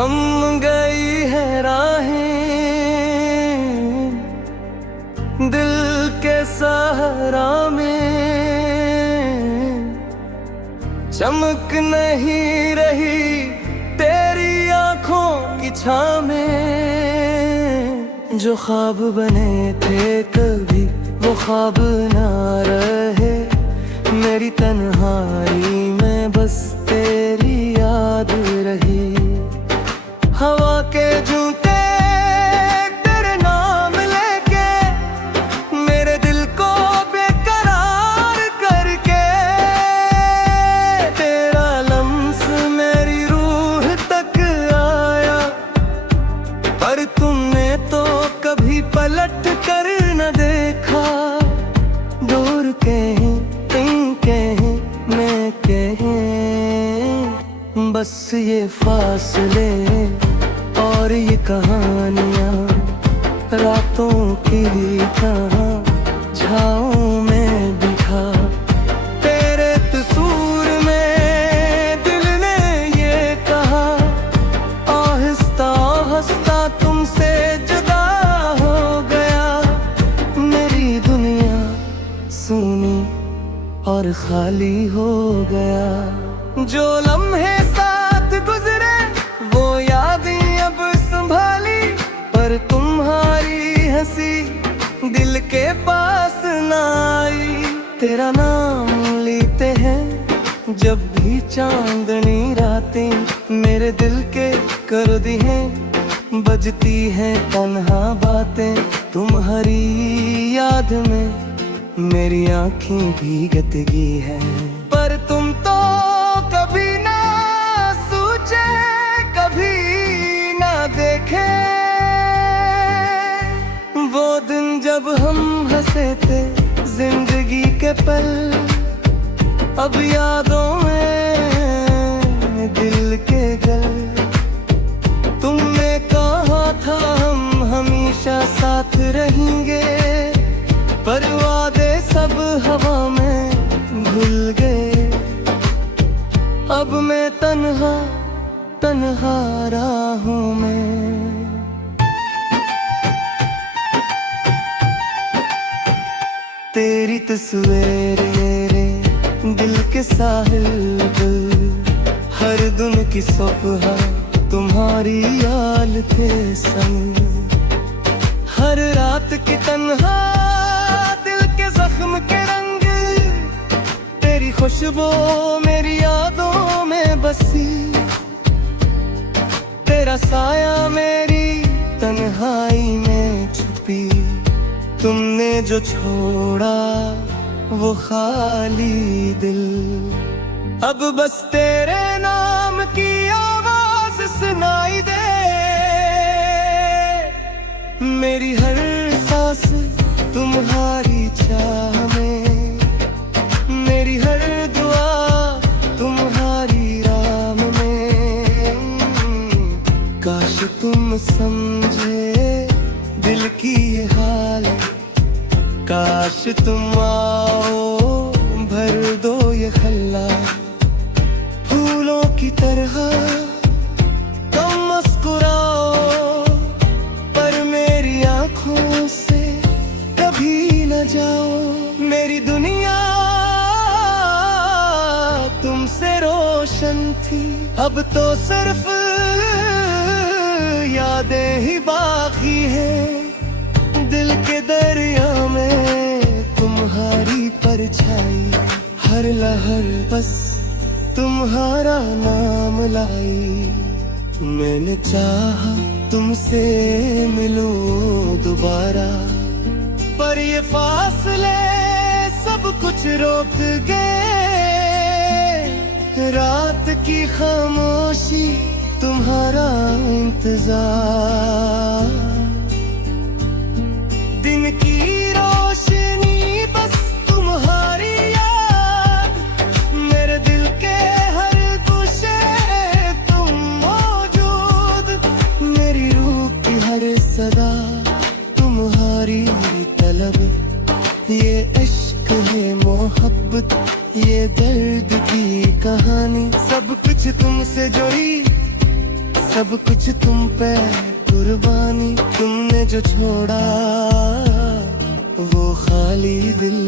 थम गई है राहें दिल के सहारा में, चमक नहीं रही तेरी आंखों की छां में। जो ख्वाब बने थे कभी वो ख्वाब ना रहे, मेरी तन्हाई में बस तेरी याद रही। हवा के झूठे तेरे नाम लेके मेरे दिल को बेकरार करके, तेरा लम्स मेरी रूह तक आया, पर तुमने तो कभी पलट कर न देखा। दूर कहीं तुम कहीं मैं कहीं, बस ये फासले और ये कहानियाँ रातों की कहाँ झाओं में दिखा। तेरे तस्वीर में दिल ने ये कहा, आहिस्ता आहिस्ता तुमसे जुदा हो गया। मेरी दुनिया सूनी और खाली हो गया। जो लम्हे साथ गुजरे वो यादें अब संभाली, पर तुम्हारी हंसी दिल के पास ना आई। तेरा नाम लेते हैं जब भी चांदनी रातें, मेरे दिल के कर दी हैं बजती हैं तन्हा बातें। तुम्हारी याद में मेरी आँखें भीगती है, पर तुम तो कभी ना सोचे कभी ना देखे। वो दिन जब हम हंसे थे जिंदगी के पल, अब यादों में दिल के गल। तुमने कहा था हम हमेशा साथ रहेंगे, पर वादे सब हवा में भूल गए। अब मैं तन्हा तन्हा राहों में। तेरी तस्वीर मेरे दिल के साहिल पे, हर दिन की सुबह तुम्हारी याद थे संग। हर रात की तन्हा दिल के जख्म के रंग, तेरी खुशबू मेरी यादों में बसी। तेरा साया मेरी तन्हाई में छुपी, तुमने जो छोड़ा वो खाली दिल। अब बस तेरे नाम की आवाज सुनाई दे, मेरी हर सांस तुम्हारी चाह में, मेरी हर दुआ तुम्हारी राम में। काश तुम समझे दिल की ये हालत, काश तुम आओ भर दो ये खल्ला। फूलों की तरह तुम मुस्कुराओ, पर मेरी आँखों से कभी न जाओ। मेरी दुनिया तुमसे रोशन थी, अब तो सिर्फ यादें ही बाकी हैं। दिल के दरिया में तुम्हारी परछाई, हर लहर बस तुम्हारा नाम लाई। मैंने चाहा तुमसे मिलूं दोबारा, पर ये फासले सब कुछ रोक गए। रात की खामोशी तुम्हारा इंतजार, दिन की रोशनी बस तुम्हारी याद। मेरे दिल के हर गुशे तुम मौजूद, मेरी रूह की हर सदा तुम्हारी तलब। ये इश्क है मोहब्बत, ये दर्द की कहानी, सब कुछ तुमसे जुड़ी सब कुछ तुम पे कुर्बानी, तुमने जो छोड़ा वो खाली दिल।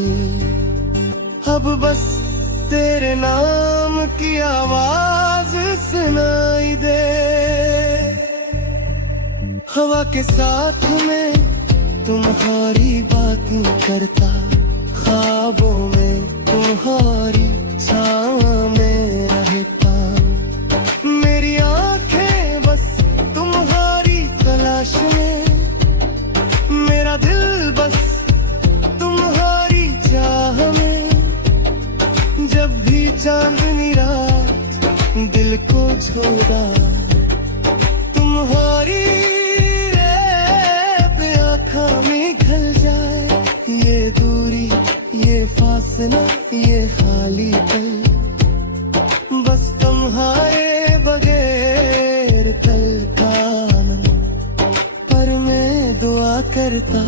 अब बस तेरे नाम की आवाज सुनाई दे, हवा के साथ में तुम्हारी बातें करता, ख्वाबों में तुम्हारी छाँव में रहता। मेरी आंखें बस तुम्हारी तलाश में, मेरा दिल बस तुम्हारी चाह में। जब भी चांदनी रात दिल को छोड़ा, तुम्हारी में ढल जाए ये दूरी, ये फासला, ये खाली पल, बस तुम्हारे बगैर कल का न। पर मैं दुआ करता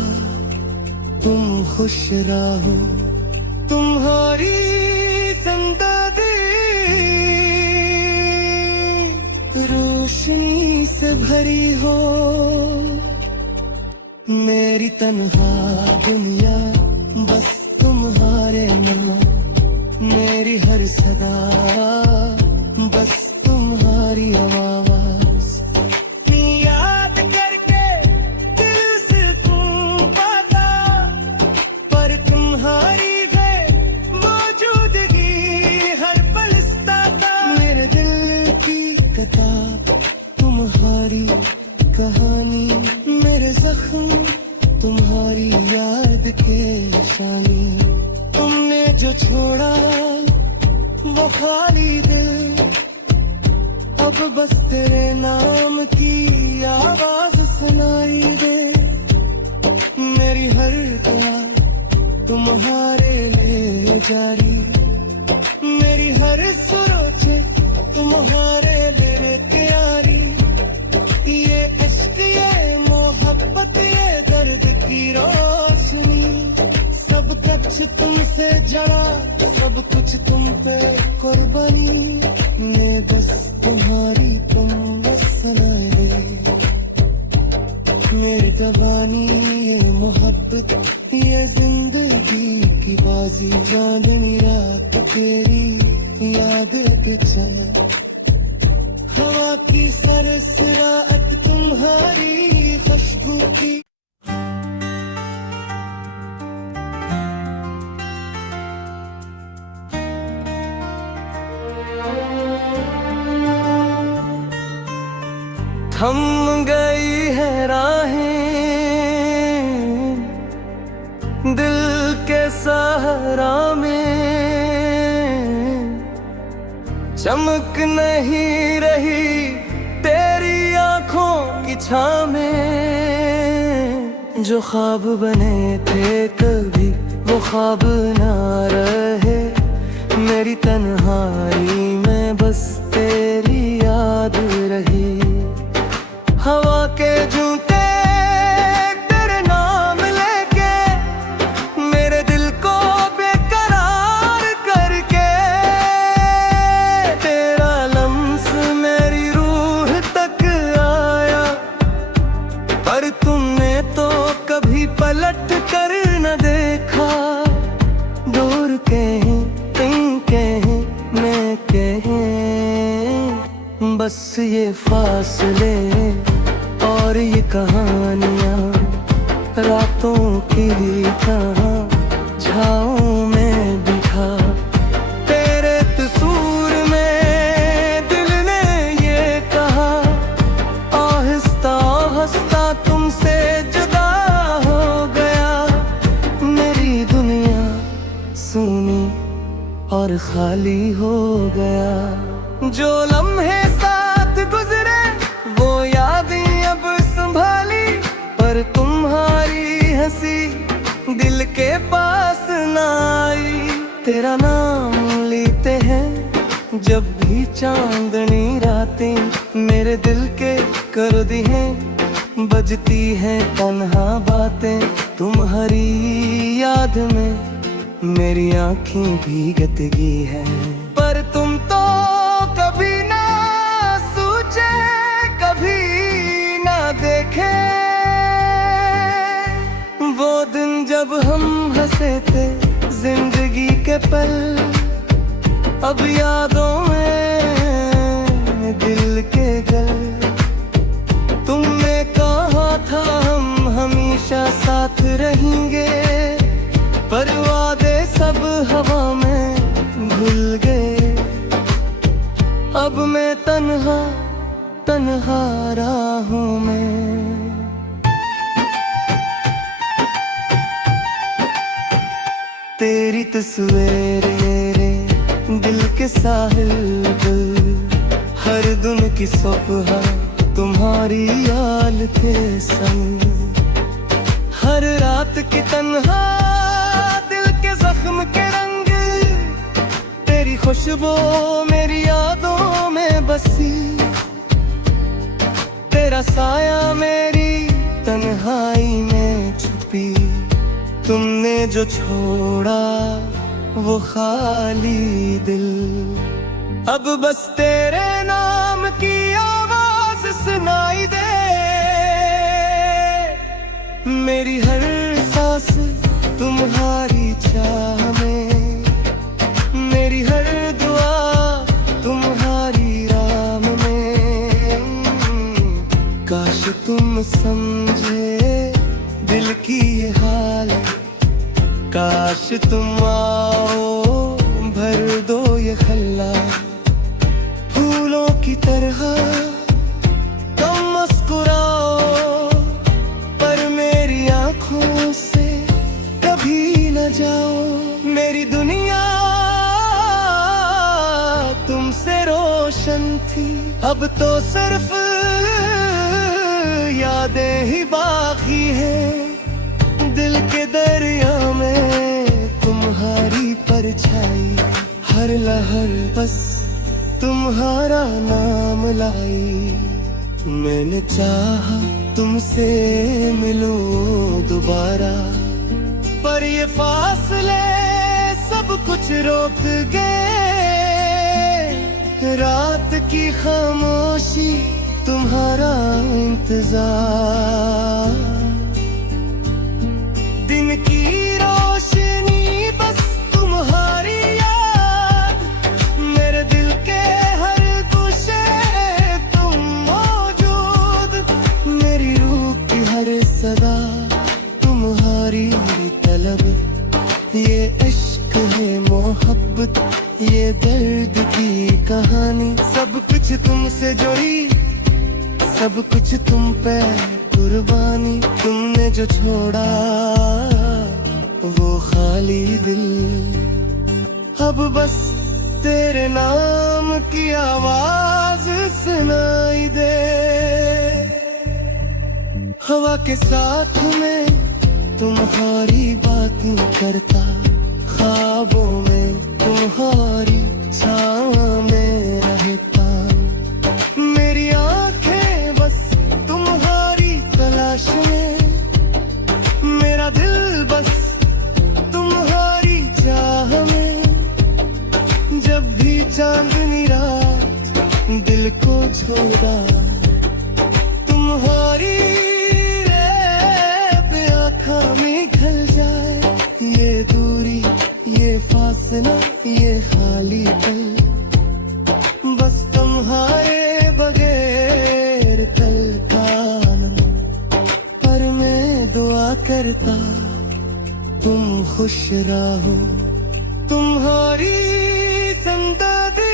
तुम खुश रहो, तुम्हारी जिंदगी रोशनी से भरी हो। मेरी तन्हा दुनिया बस तुम्हारे नाम, मेरी हर सदा बस तुम्हारी आवाज। याद करके दिल से तुम पाता, पर तुम्हारी है मौजूदगी हर पल सताता। मेरे दिल की किताब तुम्हारी कहानी, मेरे जख्म तुम्हारी याद के निशानी। तुमने जो छोड़ा वो खाली दिल, अब बस तेरे नाम की आवाज सुनाई दे। मेरी हर दुआ तुम्हारे लिए जारी, मेरी हर सोचे तुम्हारे लिए तैयारी। ये इश्क, ये मोहब्बत, ये दर्द की रोशनी, सब कुछ तुमसे जड़ा, सब कुछ तुम पे कुर्बानी। मैं बस तुम्हारी तुम बस सुनाए दे, मेरी दबानी ये मोहब्बत, ये जिंदगी की बाजी। चांदनी रात तेरी याद के चला, हवा की सरसराहट तुम्हारी खुशबू की। थम गई है राहें दिल के सहारा में, चमक नहीं रही तेरी आंखों की छाँव में। जो ख्वाब बने थे कभी वो ख्वाब ना रहे, मेरी तन्हाई में बस तेरी याद रही। हवा के झूठे तेरे नाम लेके, मेरे दिल को बेकरार करके। तेरा लम्स मेरी रूह तक आया, पर तुमने तो कभी पलट कर न देखा। दूर कहीं तुम कहीं मैं कहीं, बस ये फासले और ये कहानियाँ रातों की कहाँ छाँव में दिखा। तेरे तस्वीर में दिल ने ये कहा, आहिस्ता आहिस्ता तुमसे जुदा हो गया। मेरी दुनिया सूनी और खाली हो गया। जो लम्हे साथ गुजरे वो यादें अब संभाली, पर तुम्हारी हंसी दिल के पास ना आई। तेरा नाम लेते हैं जब भी चांदनी रातें, मेरे दिल के कर दी हैं बजती हैं तन्हा बातें। तुम्हारी याद में मेरी आँखें भीगत गई है, पर तुम तो कभी ना सोचे कभी जब हम हंसे थे जिंदगी के पल, अब यादों में दिल के गल। तुमने कहा था हम हमेशा साथ रहेंगे, पर वादे सब हवा में भूल गए। अब मैं तन्हा तन्हा राहों में। तेरी तस्वीर मेरे दिल के साहिल पे, हर दिन की सुबह तुम्हारी याद के संग। हर रात की तन्हा दिल के जख्म के रंग, तेरी खुशबू मेरी यादों में बसी। तेरा साया मेरी तन्हाई में छुपी। तुमने जो छोड़ा वो खाली दिल, अब बस तेरे नाम की आवाज सुनाई दे। मेरी हर सांस तुम्हारी चाह में, मेरी हर दुआ तुम्हारी राम में। काश तुम समझे दिल की ये हालत, काश तुम आओ भर दो ये खल्ला। फूलों की तरह तुम मुस्कुराओ, पर मेरी आंखों से कभी न जाओ। मेरी दुनिया तुमसे रोशन थी, अब तो सिर्फ यादें ही बाकी हैं। दिल के दरिया में तुम्हारी परछाई, हर लहर बस तुम्हारा नाम लाई। मैंने चाहा तुमसे मिलूं दोबारा, पर ये फासले सब कुछ रोक गए। रात की खामोशी तुम्हारा इंतजार, दिन की रोशनी बस तुम्हारी याद। मेरे दिल के हर गुशे तुम मौजूद, मेरी रूह की हर सदा तुम्हारी तलब। ये इश्क है मोहब्बत, ये दर्द की कहानी। सब कुछ तुमसे जुड़ी, सब कुछ तुम पे कुर्बानी। तुमने जो छोड़ा वो खाली दिल, अब बस तेरे नाम की आवाज सुनाई दे। हवा के साथ में तुम्हारी बातें करता, ख्वाबों में तुम्हारी छाँव में रहता। मेरी आंखें बस तुम्हारी तलाश में, मेरा दिल बस तुम्हारी चाह में। जब भी चांदनी रात दिल को छोड़ा, तुम्हारी आँखों में ढल जाए। ये दूरी, ये फासला, ये खाली पल, बस तुम्हारे बगैर कल का न। पर मैं दुआ करता तुम खुश रहो, तुम्हारी जिंदगी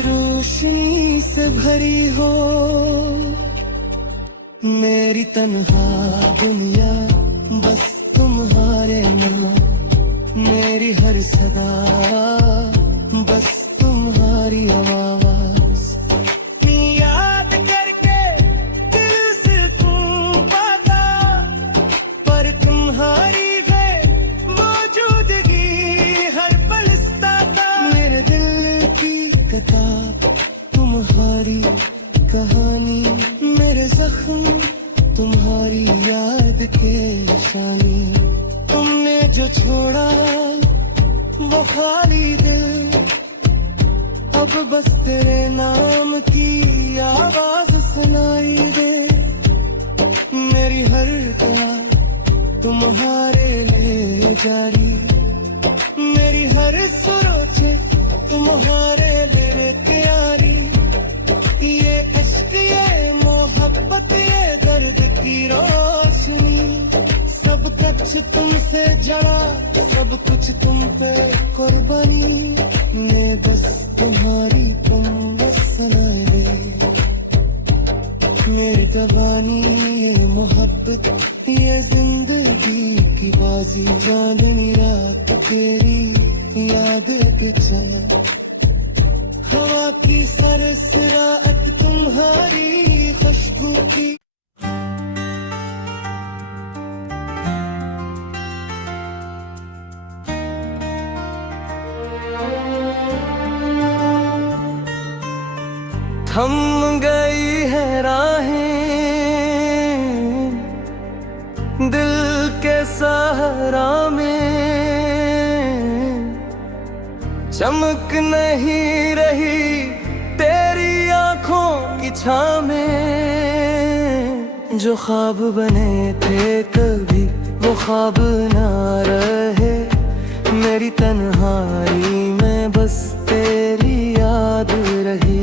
रोशनी से भरी हो। मेरी तन्हा दुनिया बस तुम्हारे नाम, मेरी हर सदा बस तुम्हारी आवाज। याद करके दिल से तुम पाता, पर तुम्हारी है मौजूदगी हर पल सताता। मेरे दिल की किताब तुम्हारी कहानी, मेरे जख्म तुम्हारी याद के निशानी। तुमने जो छोड़ा वो खाली दिल, अब बस तेरे नाम की आवाज सुनाई दे। मेरी हर जारी, मेरी हर सुरोचे तुम्हारे लिरिक यारी। ये इश्क ये मोहब्बत ये दर्द की रोशनी, सब कुछ तुमसे जड़ा, सब कुछ तुम पे कुर्बानी। मैं बस तुम्हारी तुम बस सुनाए दे मेरी दबानी। ये मोहब्बत ये जिंदगी की बाजी, चांदनी रात तेरी याद पे चला। हवा की सरसराहट तुम्हारी खुशबू की। थम गई है राहें दिल के सहारा में, चमक नहीं रही तेरी आंखों की छाँव में। जो ख्वाब बने थे कभी वो ख्वाब ना रहे, मेरी तन्हाई में बस तेरी याद रही।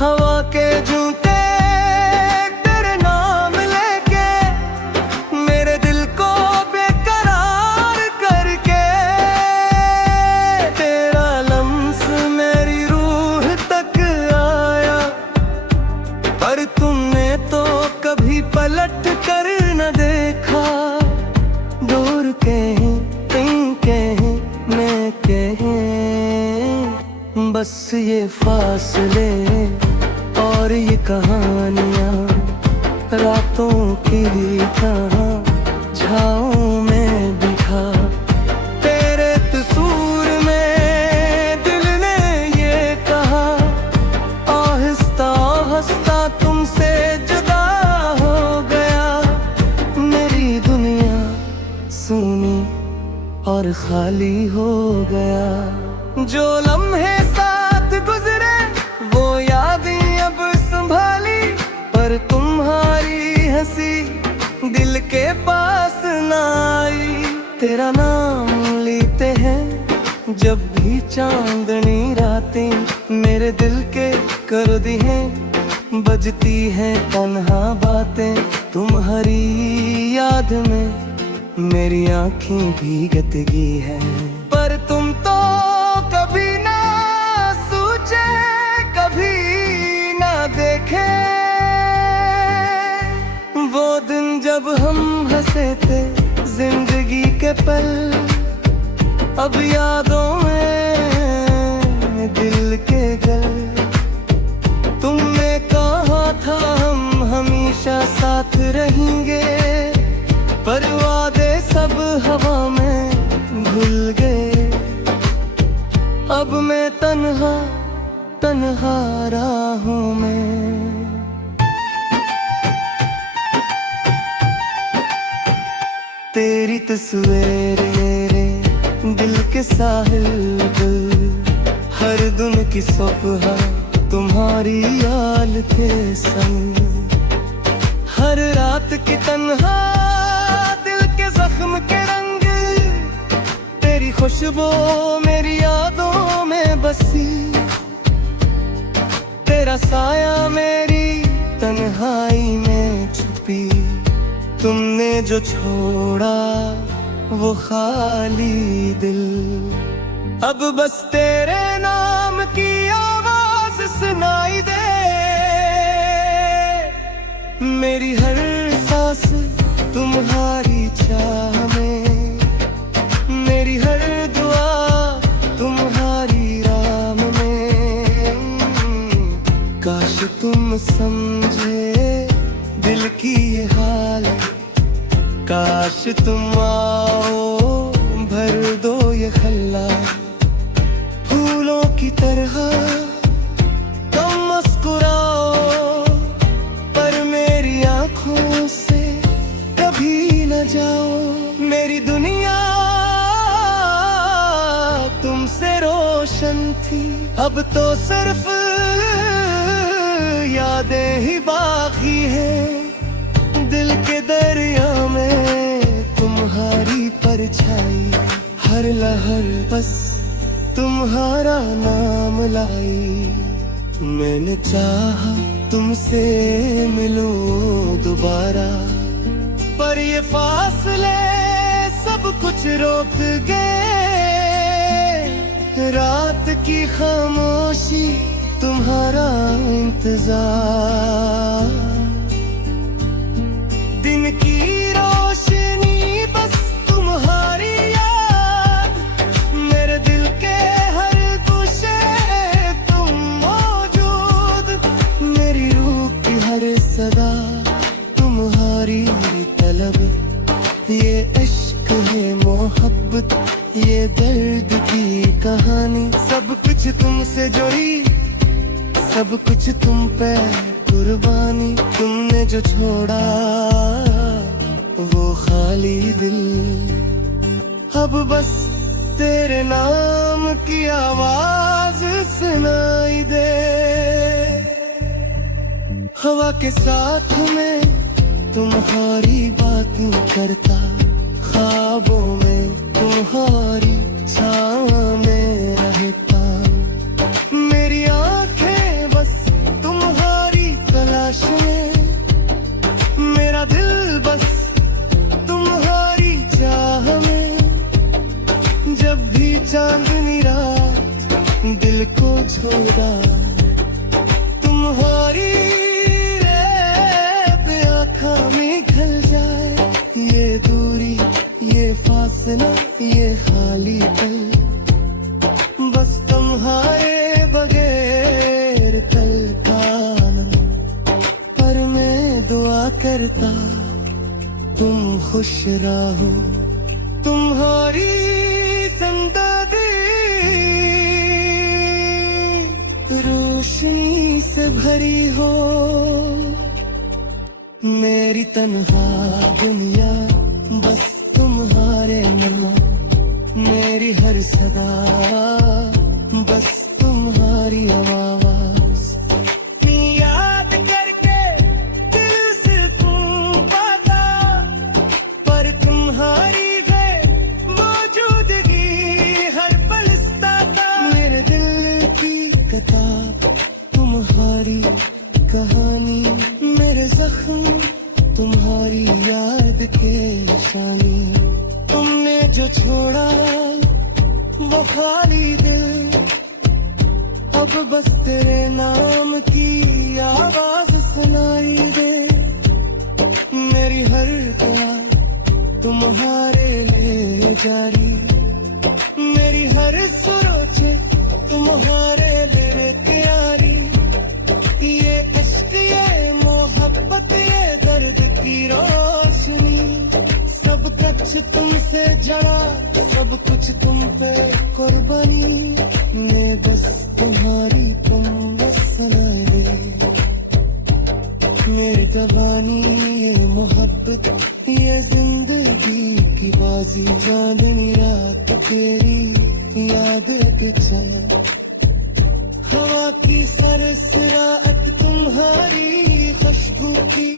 हवा के झूठे तेरे नाम लेके मेरे दिल को बेकरार करके, तेरा लम्स मेरी रूह तक आया, पर तुमने तो कभी पलट कर न देखा। दूर कहीं तुम कहीं मैं कहीं, बस ये फासले और ये कहानियाँ रातों की कहाँ झाओं में दिखा। तेरे तसूर में दिल ने ये कहा, आहिस्ता आहिस्ता तुमसे जुदा हो गया। मेरी दुनिया सूनी और खाली हो गया। जो लम्हे साथ गुजरे वो यादें अब संभाली, पर तुम्हारी हंसी दिल के पास ना आई। तेरा नाम लेते हैं जब भी चांदनी रातें, मेरे दिल के कर दी हैं बजती हैं तन्हा बातें। तुम्हारी याद में मेरी आँखें भीगत गई है, पर तुम तो कभी ना सोचे कभी ना देखे। वो दिन जब हम हंसे थे जिंदगी के पल, अब यादों में दिल के गल। तुमने कहा था हम हमेशा साथ रहेंगे, पर वादे सब हवा में भूल गए। अब मैं तन्हा तन्हा राहों में। तेरी तस्वीर मेरे दिल के साहिल दिल, हर दिन की सुबह तुम्हारी याद के संग। हर रात की तन्हा दिल के जख्म के रंग, तेरी खुशबू मेरी यादों में बसी। तेरा साया मेरी तन्हाई में छुपी। तुमने जो छोड़ा वो खाली दिल, अब बस तेरे नाम की आवाज सुनाई दे। मेरी हर सांस तुम्हारी चाह में, मेरी हर दुआ तुम्हारी राम में। काश तुम समझे दिल की ये हालत, काश तुम आओ भर दो ये खल्ला। फूलों की तरह तुम मुस्कुराओ, पर मेरी आँखों से कभी न जाओ। मेरी दुनिया तुमसे रोशन थी, अब तो सिर्फ यादें ही बाकी हैं। दिल के दरिया में तुम्हारी परछाई, हर लहर बस तुम्हारा नाम लाई। मैंने चाहा तुमसे मिलूं दोबारा, पर ये फासले सब कुछ रोक गए। रात की खामोशी, तुम्हारा इंतजार, दिन की रोशनी बस तुम्हारी याद। मेरे दिल के हर गुशे तुम मौजूद, मेरी रूह की हर सदा तुम्हारी तलब। ये इश्क है मोहब्बत, ये दर्द की कहानी, सब कुछ तुमसे जुड़ी, सब कुछ तुम पे कुर्बानी। तुमने जो छोड़ा वो खाली दिल, अब बस तेरे नाम की आवाज सुनाई दे। हवा के साथ में तुम्हारी बातें करता, ख्वाबों में तुम्हारी छाँव में रहता। मेरी आंखें बस तुम्हारी तलाश में, मेरा दिल बस तुम्हारी चाह में। जब भी चांदनी रात दिल को छोड़ा, तुम्हारी में घल जाए। ये दूरी, ये फासला, ये खाली पल, बस तुम्हारे बगैर कल का न। पर मैं दुआ करता तुम खुश रहो, तुम्हारी जिंदगी रोशनी से भरी हो। मेरी तन्हा दुनिया बस तुम्हारे नाम, मेरी हर सदा बस तुम्हारी आवाज। याद करके दिल से तुम पाता, पर तुम्हारी है मौजूदगी हर पल सताता। मेरे दिल की किताब तुम्हारी कहानी, मेरे जख्म तुम्हारी याद के निशानी। तुमने जो छोड़ा वो खाली दिल, अब बस तेरे नाम की आवाज सुनाई दे। मेरी हर दुआ तुम्हारे लिए जारी, मेरी हर सोचे तुम्हारे लिए तैयारी। ये इश्क, ये मोहब्बत, ये दर्द की रोशनी, सब कुछ तुमसे जड़ा, सब कुछ तुम पे कुर्बानी। मैं बस तुम्हारी तुम बस सुनाए दे। मेरी जवानी, ये मोहब्बत, ये जिंदगी की बाजी। चांदनी रात तेरी याद के चला, हवा की सरसराहट तुम्हारी खुशबू की।